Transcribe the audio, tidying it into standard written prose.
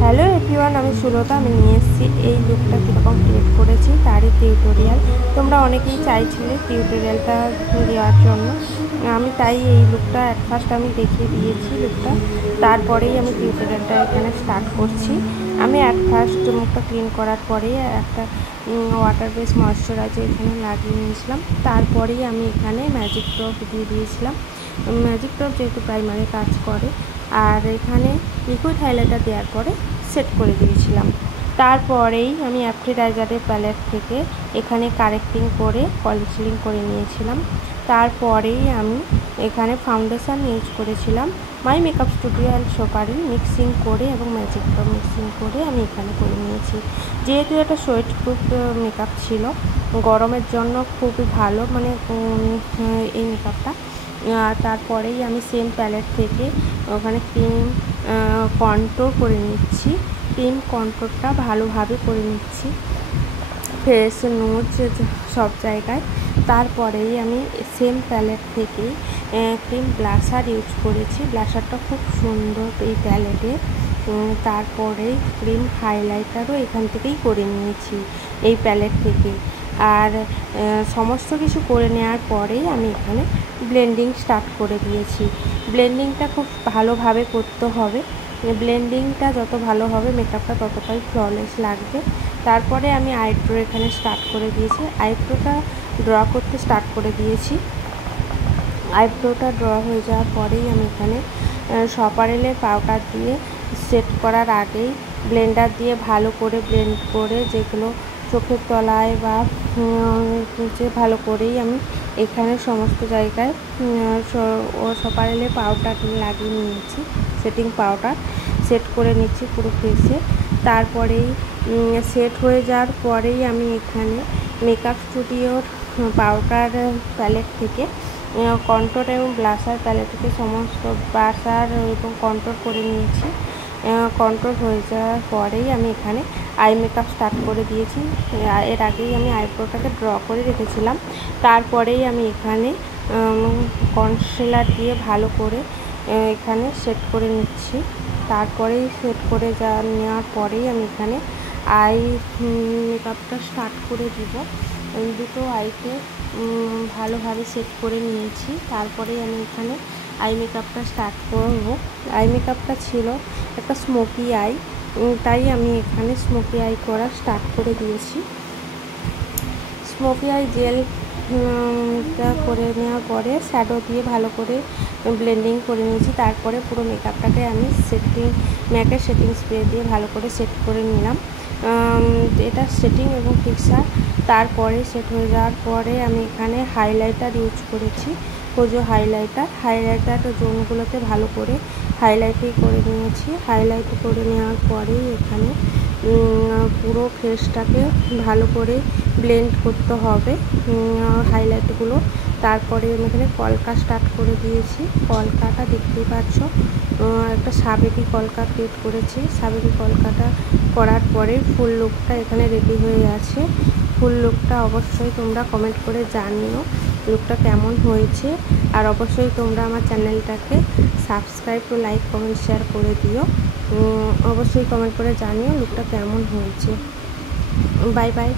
Hello everyone, আমি সুলতা। আমি নিয়ে এসেছি এই লুকটা কীরকম ক্রিয়েট করেছি তারই টিউটোরিয়াল। তোমরা অনেকেই চাইছিলে টিউটোরিয়ালটা দেওয়ার জন্য, আমি তাই এই লুকটা অ্যাট ফার্স্ট আমি দেখিয়ে দিয়েছি লুকটা, তারপরেই আমি টিউটোরিয়ালটা এখানে স্টার্ট করছি। আমি অ্যাট ফার্স্ট মুখটা ক্লিন করার পরেই একটা ওয়াটার বেস ময়শ্চারাইজার এখানে লাগিয়ে নিয়েছিলাম। তারপরেই আমি এখানে ম্যাজিক ড্রপ দিয়ে দিয়েছিলাম। ম্যাজিক ড্রপ যেহেতু প্রাইমারে কাজ করে, আর এখানে লিকুইড হাইলাইটার দেওয়ার পরে সেট করে দিয়েছিলাম। তারপরেই আমি অ্যাপ্টিডাইজারের প্যালেট থেকে এখানে কারেক্টিং করে কনসিলিং করে নিয়েছিলাম। তারপরেই আমি এখানে ফাউন্ডেশান ইউজ করেছিলাম মাই মেকআপ স্টুডিও অ্যান্ড সোপারি মিক্সিং করে এবং ম্যাজিক ড্রপ মিক্সিং করে আমি এখানে করে নিয়েছি। যেহেতু এটা সোয়েট প্রুফ মেকআপ ছিল, গরমের জন্য খুবই ভালো মানে এই মেকআপটা। তারপরেই আমি সেম প্যালেট থেকে ওখানে ক্রিম কন্ট্রোল করে নিচ্ছি। ক্রিম কন্ট্রোলটা ভালোভাবে করে নিচ্ছি ফেস, নোজ, সব জায়গায়। তারপরেই আমি সেম প্যালেট থেকেই ক্রিম ব্লাশার ইউজ করেছি। ব্লাশারটা খুব সুন্দর এই প্যালেটে। তারপরে ক্রিম হাইলাইটারও এখান থেকেই করে নিয়েছি এই প্যালেট থেকে। আর সমস্ত কিছু করে নেওয়ার পরেই আমি এখানে ব্লেন্ডিং স্টার্ট করে দিয়েছি। ব্লেন্ডিংটা খুব ভালোভাবে করতে হবে, ব্লেন্ডিংটা যত ভালো হবে মেকআপটা ততটাই ফ্ললেস লাগবে। তারপরে আমি আইব্রো এখানে স্টার্ট করে দিয়েছি, আইব্রোটা ড্র করতে স্টার্ট করে দিয়েছি। আইব্রোটা ড্র হয়ে যাওয়ার পরেই আমি এখানে সপারেলের পাউডার দিয়ে সেট করার আগেই ব্লেন্ডার দিয়ে ভালো করে ব্লেন্ড করে যেগুলো চোখের তলায় বা নিচে ভালো করেই আমি এখানে সমস্ত জায়গায় সপারেলের পাউডার লাগিয়ে নিয়েছি। সেটিং পাউডার সেট করে নিচ্ছি পুরো ফেসে। তারপরেই সেট হয়ে যাওয়ার পরেই আমি এখানে মেকআপ স্টুডিওর পাউডার প্যালেট থেকে কন্ট্রোর এবং ব্লাশার প্যালেট থেকে সমস্ত ব্লাশার এবং কন্ট্রোর করে নিয়েছি। কন্ট্রোল হয়ে যাওয়ার পরেই আমি এখানে আই মেকআপ স্টার্ট করে দিয়েছি। এর আগেই আমি আইব্রোটাকে ড্র করে রেখেছিলাম। তারপরেই আমি এখানে কনসিলার দিয়ে ভালো করে এখানে সেট করে নিচ্ছি। তারপরেই সেট করে নেওয়ার পরেই আমি এখানে আই মেকআপটা স্টার্ট করে দিব। দুটো আইতে ভালোভাবে সেট করে নিয়েছি। তারপরেই আমি এখানে আই মেকআপটা স্টার্ট করব। আই মেকআপটা ছিল একটা স্মোকি আই, তাই আমি এখানে স্মোকি আই করা স্টার্ট করে দিয়েছি। স্মোকি আই জেলটা করে নেওয়ার পরে শ্যাডো দিয়ে ভালো করে ব্লেন্ডিং করে নিয়েছি। তারপরে পুরো মেকআপটাকে আমি ম্যাকের সেটিং স্প্রে দিয়ে ভালো করে সেট করে নিলাম। এটা সেটিং এবং ফিক্সার। তারপরে সেট হয়ে যাওয়ার পরে আমি এখানে হাইলাইটার ইউজ করেছি, কোজো হাইলাইটার জোনগুলোতে ভালো করে হাইলাইটই করে নিয়েছি। হাইলাইট করে নেওয়ার পরেই এখানে পুরো ফেসটাকে ভালো করে ব্লেন্ড করতে হবে হাইলাইটগুলো। তারপরে আমি এখানে কলকা স্টার্ট করে দিয়েছি। কলকাটা দেখতেই পাচ্ছ, একটা সাবেকি কলকা ক্রিয়েট করেছি। সাবেকি কলকাটা করার পরে ফুল লুকটা এখানে রেডি হয়ে আছে। ফুল লুকটা অবশ্যই তোমরা কমেন্ট করে জানিও লুকটা কেমন হয়েছে। আর অবশ্যই তোমরা আমার চ্যানেলটাকে সাবস্ক্রাইব, লাইক, কমেন্ট, শেয়ার করে দিও। অবশ্যই কমেন্ট করে জানিও লুকটা কেমন হয়েছে। Bye bye.